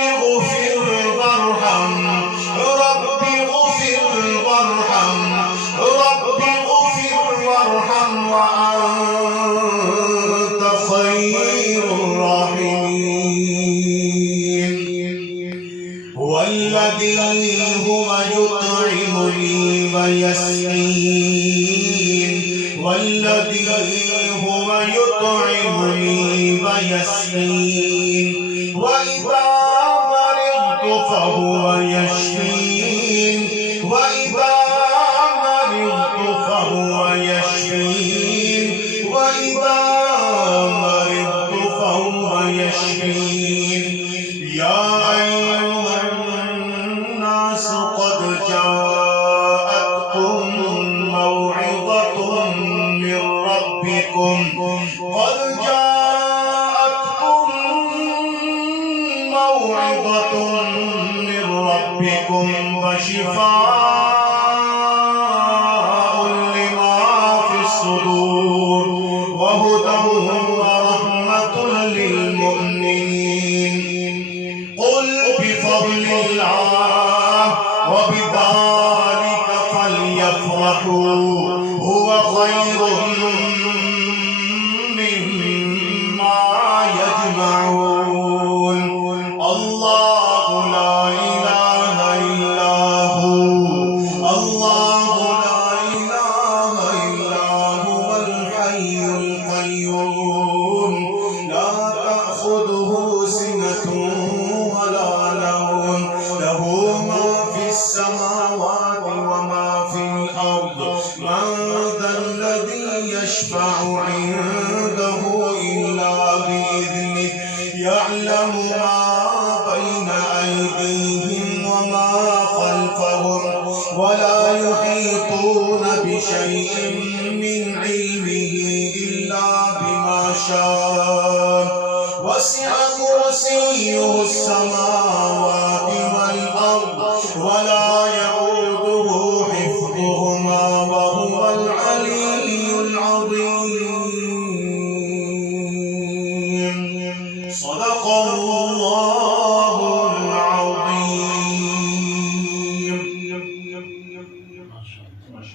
اغفر وارحم رب اغفر وارحم رب اغفر وارحم وأنت خير الراحمين. هو الذي هو يطعمني ويسقين والذي هو يطعمني ويسقين وإذا مرضت فهو يشفين وإذا مرضت فهو يشفين وإذا مرضت فهو يشفين. يا أيها الناس قد جاءتكم موعظة من ربكم قد جاءتكم موعظة من ربكم وشفاء لما في الصدور وهدى ورحمة للمؤمنين. قل بفضل الله وبذلك فليفرحوا هو خير مما يجمعون. الله لا إله إلا هو الله لا إله إلا هو الحي القيوم لا تأخذه سنة ولا نوم له ما في السماوات وما في الأرض. من ذا الذي يشفع عنده إلا بإذنه يعلم ما بين أيديهم وما خلفهم ولا يحيطون بشيء من علمه إلا بما شاء. وسع كرسيه السماوات والأرض ولا يؤوده حفظهما وهو العلي العظيم. صدق الله العظيم.